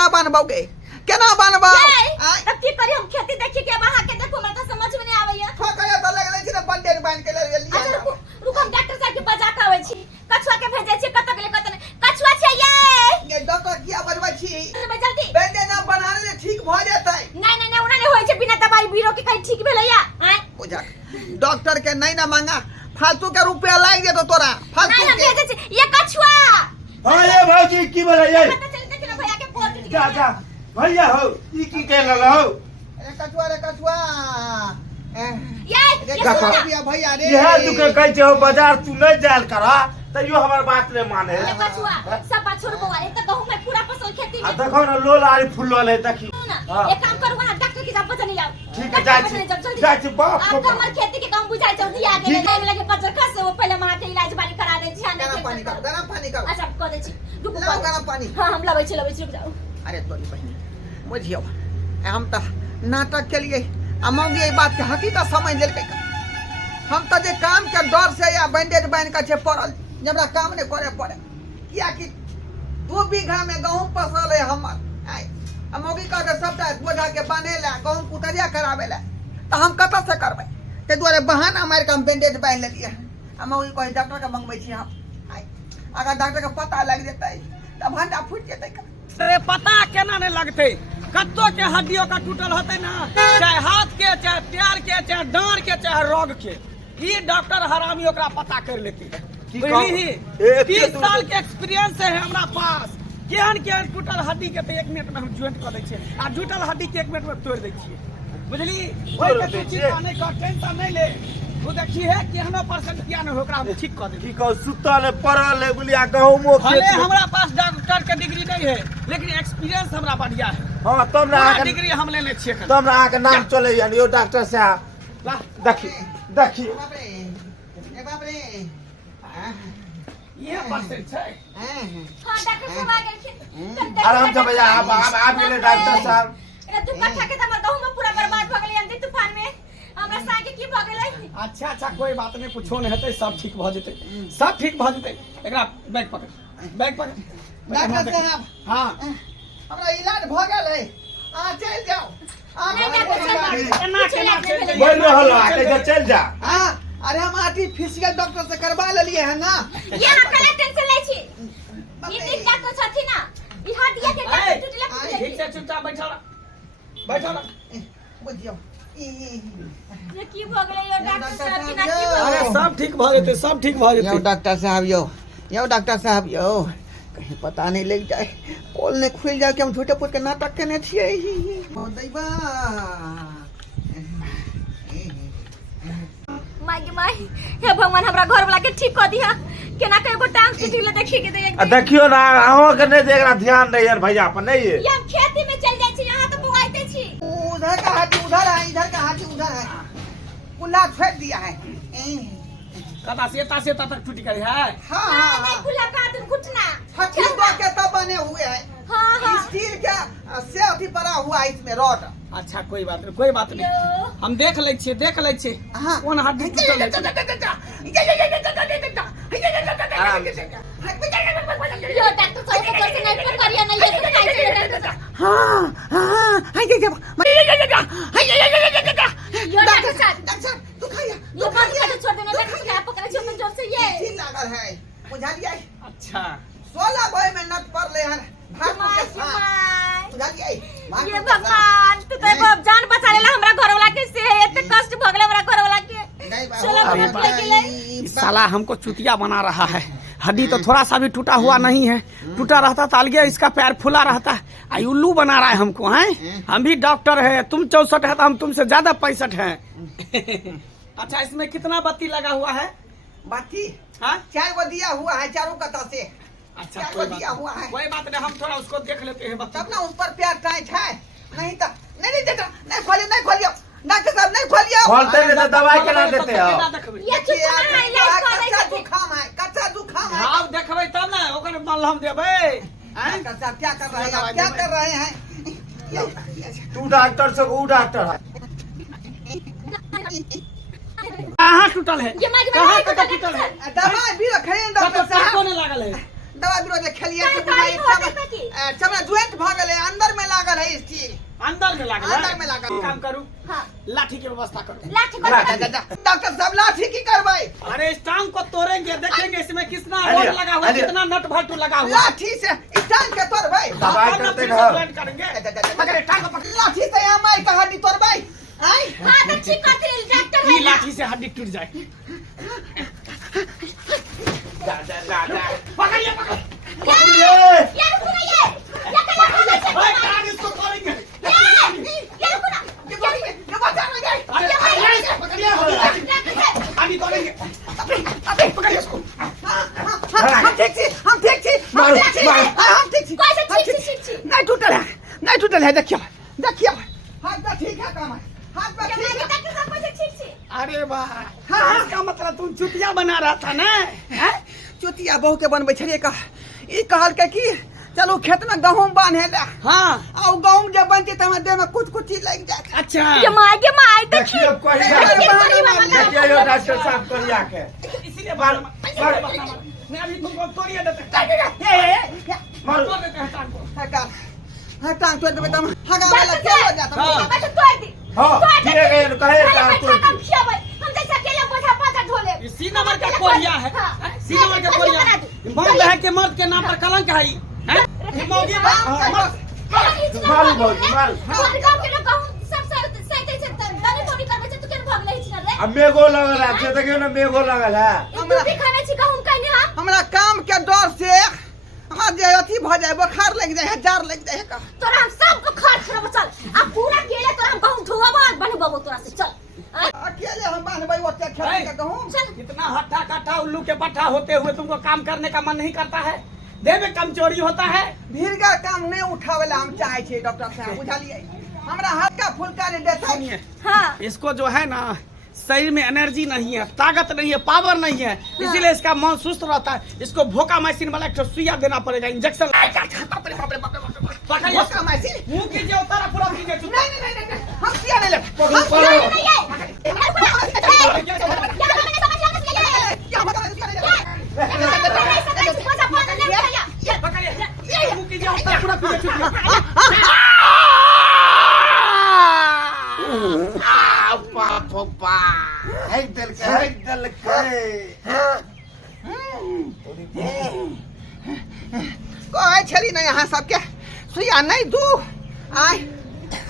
केना बनबोगे केना बनबा तब की करी हम खेती देखी के बाहर के देखो हमरा तो समझ में नहीं आवेया ठोकया त लगले छी न बंडेज बांध के ले लिया अच्छा रुको हम डॉक्टर साहब के बजा के आवे छी कछुआ के भेजे छी कत गेले कत कछुआ छै ये डॉक्टर किया बनबै छी जल्दी बंडेज ना बनाने से ठीक भ जेतै नहीं उना नहीं होय छै बिना दवाई बीरो के कहीं ठीक भेलैया ओझा डॉक्टर के नहीं ना मांगा फालतू के रुपया लाग जेतो तोरा फालतू नहीं हम भेजे छी ये कछुआ हां ये भौजी की बोले ये पता चल देखियो भैया के पोट जा भैया हो ई की कह रहल हो रे कछुआ ये भैया रे यह तू के कहै छै हो बाजार तू नहीं जाल करा तैयो हमर बात ने माने ये कछुआ सब बात छोड़ बउआ ये तो कहूं मैं पूरा फसल खेती आ में देखो ना लोल आरी फुलल है देखी एक काम करू वहां डॉक्टर की जाप नहीं आओ ठीक है जा छी बाप आप हमर खेती के काम बुझाई जल्दी आ गेले टाइम लगे पचर खस वो पहले वहां के इलाज बारी करा दे ध्यान दे गरम पानी करो अच्छा कह दे छी रुको लाओ गरम पानी हां हम लबै छी रुक जाओ अरे तोरी बहन बुझियो हम तो नाटक के लिए अमौगी ये बात के हकीकत समझ लेलकै हम तो जे काम के डर से या बैंडेज बांध के छे पड़ल जबरा काम नहीं करे पड़े किया कि 2 बीघा में गहूम फसल है हमर अमौगी का के सबटा बोझा के बांधेला गहूम कुतरिया करावेला तो हम कत से करबै ते दुआरे बहाना मार के हम बैंडेज बांध लेलिए अमौगी को डॉक्टर के मंगबै छी हम अगर डॉक्टर के पता लग जेतै त भंडा फूट जेतै अरे पता केना नहीं लगते कत्तो के हड्डियों का टूटल होते ना चाहे हाथ के चाहे पैर के चाहे डांड के चाहे रोग के ये डॉक्टर हरामी ओकरा पता कर लेती है 30 साल के एक्सपीरियंस है हमरा पास केहन टूटल हड्डी के तो 1 मिनट में हम ज्वाइंट कर दै छियै आ टूटल हड्डी के 1 मिनट में तोड़ दै छियै बुझली ओइ के तू चिंता नहीं कर टेंशन नहीं ले तू देखी है केहनो परसेंट किया न ओकरा हम ठीक कर दे ठीक है सुतल पड़ल है बुलिया गहूमो भले हमरा पास डॉक्टर के डिग्री नहीं है लेकिन एक्सपीरियंस हमरा बढ़िया है हां तुमरा डिग्री हम लेने छियै तुमरा के नाम चले यानी यो डॉक्टर साहब देखी बाप रे ये परसेंट है हां डॉक्टर साहब आ गेलखिन आराम से भैया आप गेले डॉक्टर साहब ए तू कट्ठा के हमर गहूं में पूरा बर्बाद भ गेलै अंधी तूफान में हमरा सागे की भ गेलै अच्छा कोई बात नहीं कुछो नहीं हेतै सब ठीक भ जेतै सब ठीक भ जेतै एकरा बैग पकड़ डॉक्टर साहब हां हमरा इलाज भ गेल है आ चल जाओ बोल रहल है चल जा हां अरे हम आर्टिफिशियल डॉक्टर से करवा लेलिए है ना यहाँ कला टेंशन लै छी ई दिन डॉक्टर छथि ना ई हड्डिया के डॉक्टर टूटले ठीक से चुपचाप बैठो ना बुझियो ये की भ गेलै यो डॉक्टर साहब की ना की भ अरे गेलै सब ठीक भ जेतै सब ठीक भ जेतै यो डॉक्टर साहब यो कहीं पता नहीं लग जाए पोल ने खुल जाए कि हम झूठे पूछ के नाटक करने छिए ओ दैबा माई हे भगवान हमरा घर वाला के ठीक कर दिया केना के एगो टांग टूटले देखि के दे देखियो ना अहो के नहीं देख रहा ध्यान नहीं यार भैया अपन नहीं है ये हम खेती में चल जाय छी यहां तो बुआइते छी उधर का हाथी उधर है इधर का हाथी उधर है कुल्ला फेंक दिया है कता से तक टूट गई है हां नहीं खुला का तुम घुटना हथीबा के तो बने हुए हैं हां स्टील का से अथी पड़ा हुआ इसमें रॉड अच्छा कोई बात नहीं हम देख ले छिए कौन हड्डी टूटल है यो डॉक्टर साहब के कैसे नहीं पर करिया नहीं ये तो नहीं डॉक्टर साहब तू खाइए ये बात छोड़ देना डॉक्टर साहब पकड़े छो तो जोर से ये ठीक लागल है बुझा लिया अच्छा 16 बॉय में नट पर ले हन बुझा लिया ये भगवान तू तो जान बचा लेला हमरा घर वाला के से इतने कष्ट भगले हमरा घर वाला के इस साला हमको चुतिया बना रहा है हड्डी तो थोड़ा सा भी टूटा हुआ नहीं है टूटा रहता तो अलगे इसका पैर फूला रहता है उल्लू बना रहा है हमको हैं हम भी डॉक्टर है तुम 64 है तो हम तुमसे ज्यादा 65 हैं अच्छा इसमें कितना बत्ती लगा हुआ है बाती हाँ 4 गो दिया हुआ है चारों कता से अच्छा कोई बात नहीं हम थोड़ा उसको देख लेते हैं तब ना उस पर पैर टाइट है नहीं तो नहीं खोलियो डॉक्टर साहब नहीं खोलियो खोलते नहीं तो दवाई केना देते हो ये कच्चा जुकाम है आप देखबै तब ना ओकर मलहम देबै डॉक्टर साहब क्या कर रहे हैं तू डॉक्टर से वो डॉक्टर है कहाँ टूटल है ये कहाँ टूटल है दवाई भी रखे हैं डॉक्टर साहब कोने लागल है दवा बिरो जे खेलिए काय के तारी बुझाई होते ताकि? चमड़ा ज्वाइंट भ गेले अंदर में लागल है स्टील अंदर में लागल अंदर में लागल। काम करू हाँ लाठी की व्यवस्था करो। लाठी को डॉक्टर साहब लाठी की करवाई अरे इस टांग को तोड़ेंगे, देखेंगे इसमें कितना अरे, रोड लगा हुआ है, अरे। कितना नट भल्टू लगा हुआ है। लाठी से टांग के तोड़वाई दवाई तब ना करते फिर रहो। से ज्वाइन करेंगे। पकड़े टांग को पकड़े। लाठी से हमारी का हड्डी तोड़वाई आई हाँ तो ठीक करते रही डॉक्टर ई है ना लाठी से हड्डी टूट जाए। पकड़िए पकड़। पकड़िए। ये सुनिए ये क्या लगा से भाई टांग इसको तोड़ेंगे। ये रुको ना ये बचा ले गए अरे पकड़िए पकड़िए। हड्डी तोड़ेंगे। पकड़िए इसको। हम ठीक छी हम ठीक छी मारो, मारो। हम ठीक छी कोई से ठीक छी नहीं टूटल है देखिए देखिए हाथ पे ठीक है काम है हाथ पे ये ठीक मारे है डॉक्टर साहब कोई से ठीक छी अरे वाह। हाँ। इसका मतलब तुम चुतिया बना रहा था ना? हैं? चुतिया बहू के बनबै छलिए का ई कहल के की चलो खेत में गहूम बांधे ले हाँ आ गहूम जब बनती त हमर देह में कुछ लग जाए अच्छा। ये माय तो देखिए अब करिया देखिए यो डॉक्टर साहब करिया के इसीलिए मार, मार। मैं अभी तुमको तोड़िए देते मारो। तोड़ देते हैं टांग को। हकार हाँ टांग तोड़ देबे त हगा वाला क्या हो जाता हाँ। बस तोड़ दी हाँ, ठीक है, कहे टांग तोड़ दी। हम खियाबै हम जैसे अकेले बोझा पाता ढोले ये सी नंबर का कोरिया है। हाँ। सी नंबर का कोरिया है। मर्द है कि मर्द के नाम पर कलंक है। हैं? ये मौगी मारू भौजी, मारू। और गांव के लोग कहूं सब सही से दाने थोड़ी करबे छै तू केन भाग ले छी रे अब मेघो लगल है से देखियो ना मेघो लगल है। तू भी खाने छी कहूं कहने हम हमरा काम के डर से हमरा जे अथी भ जाए बुखार लग जाए जार लग जाए का तोरा हम सब को खाट खरब चल अब पूरा केले तोरा हम कहूं धोबा बनबो तोरा से चल अकेले हम बांधबै ओते खेत के गहूम चल कितना हट्टा कट्टा उल्लू के पट्टा होते हुए तुमको काम करने का मन नहीं करता है? देह में कमजोरी होता है। भीड़गा काम नहीं उठावेला हम चाहे छे डॉक्टर साहब बुझलिए हमरा हल्का फुल्का नहीं देता सुनिए हां इसको जो है ना शरीर में एनर्जी नहीं है, ताकत नहीं है, पावर नहीं है, इसीलिए इसका मन सुस्त रहता है। इसको भोका मशीन वाला एक सुइया देना पड़ेगा, इंजेक्शन। पकड़िए भोका मशीन? मुंह कीजिए उतारा पूरा कीजिए। नहीं हम सिया नहीं ले पकड़ो, पकड़ो। क्या भोका मशीन ले पकड़िए मुंह कीजिए उतारा पूरा कीजिए। चुप पप्पा है दिल के कोई छली नहीं यहाँ सबके सुइया नहीं दू आय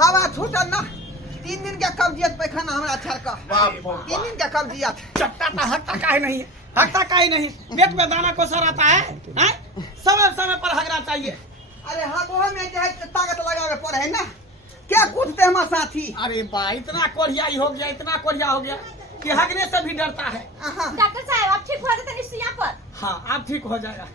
हवा छूटल ना 3 दिन के कब्जियत पैखाना हमरा छड़का 3 दिन के कब्जियत चट्टा हकता काहे नहीं है? हकता काहे नहीं? पेट में दाना कोसा रहता है? हैं? समय समय पर हगना चाहिए। अरे हाँ वो में जो है ताकत लगावे पड़े है ना क्या कूदते हमारे साथी अरे बा इतना कोरियाई हो गया, इतना कोरिया हो गया कि हगने से भी डरता है। हाँ डॉक्टर साहब आप ठीक हो जाते हैं सुइया पर हाँ आप ठीक हो जाएगा।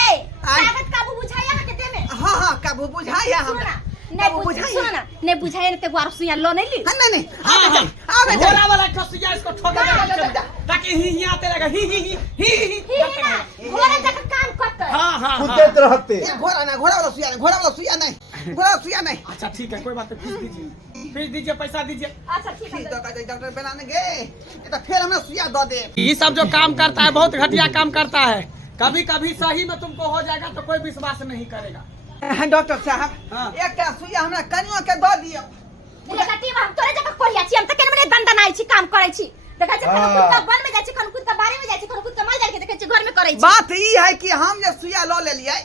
ए ताकत काबू बुझाया है के दे में हाँ काबू बुझाइए सुनो हमरा ना नहीं बुझाया सुनो ना नहीं बुझाया ने ते गुआर सुइया लो नहीं ली हाँ नहीं हाँ हाँ आवे घोड़ा वाला कसिया इसको ठोका जा, जा, देगा जा। ताकि ही आते रहेगा ही ही ना घोड़ा जगह काम करता है हाँ हाँ खुदेत रहते घोड़ा वाला सुइया नहीं अच्छा ठीक है कोई बात नहीं, फीस दीजिए पैसा दीजिए। अच्छा ठीक है डॉक्टर बनाने गए तो फिर हमें सुइया दो दे ये सब जो काम करता है बहुत घटिया काम करता है। कभी कभी सही में तुमको हो जाएगा तो कोई विश्वास नहीं करेगा। डॉक्टर साहब हाँ। एक सुइया हमरा कनियो के दो दियो देखा टीम हम तोरे जगह कोरिया छी हम त केन मने दंदन आई छी काम करै छी देखा छी कन कुत्ता बन में जाय छी कन कुत्ता बारे में जाय छी कन कुत्ता मर जाय के देखै छी घर में करै छी बात ई है कि हम जे सुइया लो ले लिए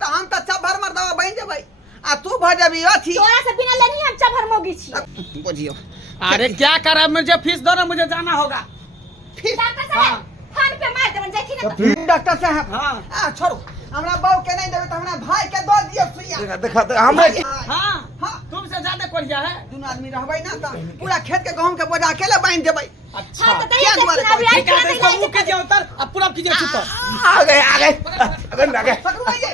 तो हम तो चभर मर दवा बन जेबै आ तू भ जेबी अथी तोरा से बिना लेनी हम चभर मोगी छी बुझियो अरे क्या करे, मुझे फीस दो ना, मुझे जाना होगा। डॉक्टर साहब फोन पे मार देवन जाय छी ना डॉक्टर साहब हाँ छोड़ो हमरा बहू के नहीं देबे तो हमरा भाई के दो दियो सुइया देखा हमें हाँ हाँ तुमसे ज्यादा कोरिया है। दोनों आदमी रहबै ना तो पूरा खेत के गहूम के बोझा अकेले बांध देबै अच्छा हां तो तैयार देखी अभी आई ठीक है, तो इसको मुंह के कीजिए उतर, अब पूरा कीजिए छुतर। आ गए पकड़वाइए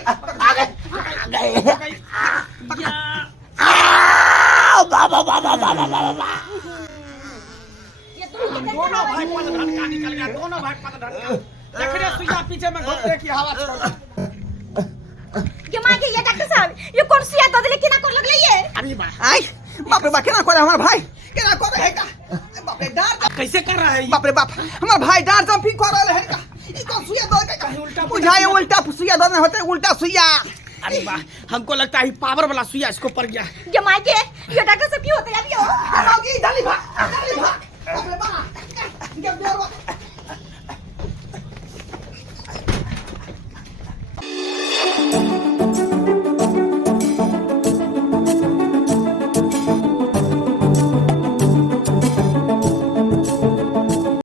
ये तुम के दोनों भाई पद ढटका निकल गया, दोनों भाई पद ढटका। देख रहे सुइया पीछे में घोटने की हवा चल रहा है। ये मांगे ये डॉक्टर साहब ये कौन सी याद दले केना कर लगले ये अरे बा आई बाप रे बाप केना करे हमर भाई केना करे है का बाप रे डार कैसे कर रहा है ये? बाप रे बाप हमर भाई डार जंपिंग कर रहल है का हाथी का सुइया दो के कहीं उल्टा बुझाए उल्टा सुइया दो होते उल्टा सुइया अरे वाह हमको लगता है पावर वाला सुइया इसको पड़ गया। जमाई के ये डॉक्टर से क्यों होते हैं अभी हो अमौगी जल्दी भाग अरे बा ये बेरो